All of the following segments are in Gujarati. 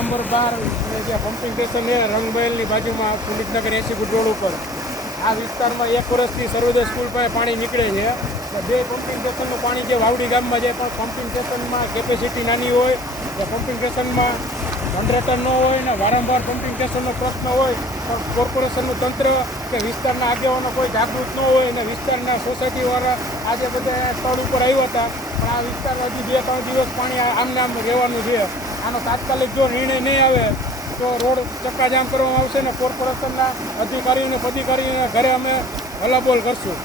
નંબર 12 જે પમ્પિંગ સ્ટેશન છે રંગબહેલની બાજુમાં પુનિતનગર 80 ફૂટ રોડ ઉપર આ વિસ્તારમાં 1 વર્ષથી સર્વોદય સ્કૂલ પાસે પાણી નીકળે છે. બે પમ્પિંગ સ્ટેશનનું પાણી જે વાવડી ગામમાં જે પણ પમ્પિંગ સ્ટેશનમાં કેપેસિટી નાની હોય કે પમ્પિંગ સ્ટેશનમાં જનરેટર ન હોય ને વારંવાર પમ્પિંગ સ્ટેશનનો પ્રશ્ન હોય પણ કોર્પોરેશનનું તંત્ર કે વિસ્તારના આગેવાનો કોઈ જાગૃત ન હોય અને વિસ્તારના સોસાયટીવાળા આજે બધા સ્થળ ઉપર આવ્યા હતા પણ આ વિસ્તારમાં હજી 2-3 દિવસ પાણી આમને આમ રહેવાનું છે. આનો તાત્કાલિક જો નિર્ણય નહીં આવે તો રોડ ચક્કાજામ કરવામાં આવશે ને કોર્પોરેશનના અધિકારીઓને પદાધિકારીઓને ઘરે અમે હલ્લાબોલ કરશું.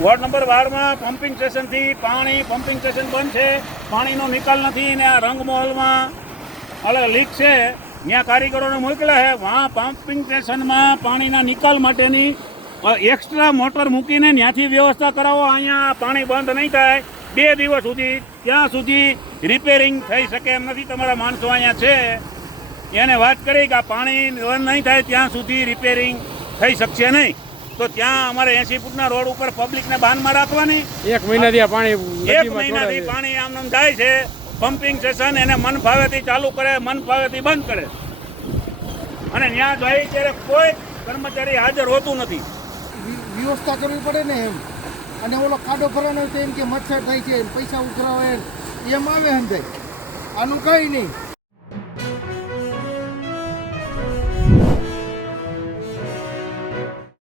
વોર્ડ નંબર 12માં પમ્પિંગ સ્ટેશનથી પમ્પિંગ સ્ટેશન બંધ છે, પાણીનો નિકાલ નથી ને આ રંગમહોલમાં લીક છે. ત્યાં કારીગરોને મોકલ્યા છે, વहाँ પમ્પિંગ સ્ટેશનમાં પાણીના નિકાલ માટેની એક્સ્ટ્રા મોટર મૂકીને ત્યાંથી વ્યવસ્થા કરાવો. અહીંયા પાણી બંધ નહીં થાય 2 દિવસ સુધી, ત્યાં સુધી રિપેરિંગ થઈ શકે એમ નથી. તમારા માણસો અહીંયા છે એને વાત કરી કે આ પાણી બંધ નહીં થાય ત્યાં સુધી રિપેરિંગ થઈ શકશે નહીં. તો ત્યાં અમારે 80 ફૂટના રોડ ઉપર પબ્લિકને બાનમાં રાખવાની. 1 મહિનાથી પાણી આમ જાય છે. પમ્પિંગ સ્ટેશન એને મન ફાવેથી ચાલુ કરે, મન ફાવેથી બંધ કરે અને ત્યાં જાય ત્યારે કોઈ કર્મચારી હાજર હોતું નથી. વ્યવસ્થા કરવી પડે ને એમ. અને ઓલો ખાડો ભરવાનો હોય તો એમ કે મચ્છર થાય છે, પૈસા ઉઘરાવે એમ આવે સમજાય. આનું કંઈ નહીં.